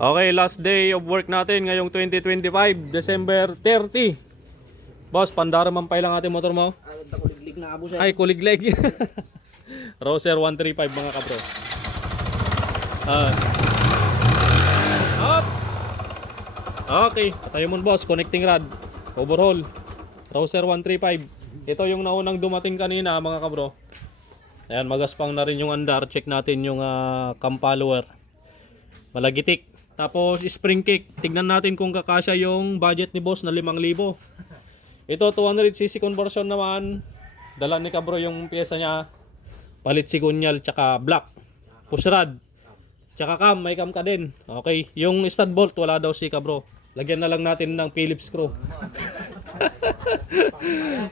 Okay, last day of work natin ngayong 2025, December 30. Boss, pandaraman pa lang ating motor mo. Kuliglig na abo siya. Ay, kuligleg. Roser 135 mga kabro. Up. Okay, tayo mo boss, connecting rod, overhaul, Roser 135. Ito yung naunang dumating kanina mga kabro. Ayan, magaspang na rin yung andar. Check natin yung cam follower. Malagitik. Tapos spring kick. Tignan natin kung kakasya yung budget ni boss na 5,000. Ito 200cc conversion naman. Dala ni kabro yung pyesa niya. Palit sigunyal tsaka black. Push rod. Tsaka cam, may cam ka din. Okay, yung stud bolt wala daw si kabro. Lagyan na lang natin ng Phillips screw.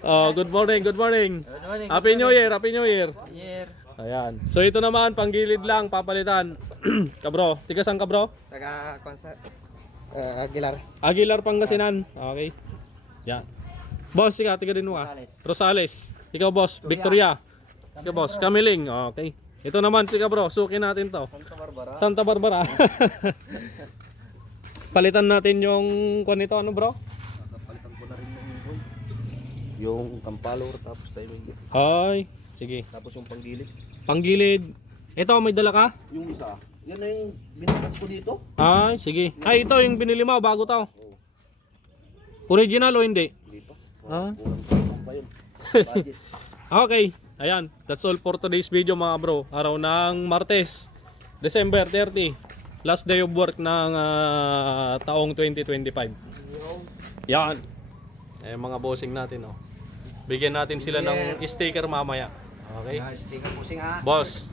Oh, good morning, good morning. Happy New Year, Happy New Year. Ayan. So ito naman panggilid lang papalitan. Kabro, tiga saan kabro? Taga Konsa Aguilar. Aguilar Pangasinan. Okay. Yan. Boss, ikaw tiga din mo ah. Rosales. Ikaw boss, Victoria. Ikaw boss, Kamiling. Okay. Ito naman si kabro, suki natin to. Santa Barbara. Palitan natin yung kuan nito ano bro? Palitan ko na rin yung kampalor tapos timing. Ay, sige. Tapos yung panggilid. Panggilid. Ito may dala ka? Yung isa. Yan na yung binakas ko dito. Ay, sige. Ay, ito yung binili mo bago to. Original o hindi? Dito. Ah. Kulang pa yun. Budget. Okay. Ayan, that's all for today's video mga bro. Araw ng Martes, December 30. Last day of work ng taong 2025. Yan. Eh mga bossing natin oh. Bigyan natin sila ng sticker mamaya. Okay? Sticker pusing ah. Boss,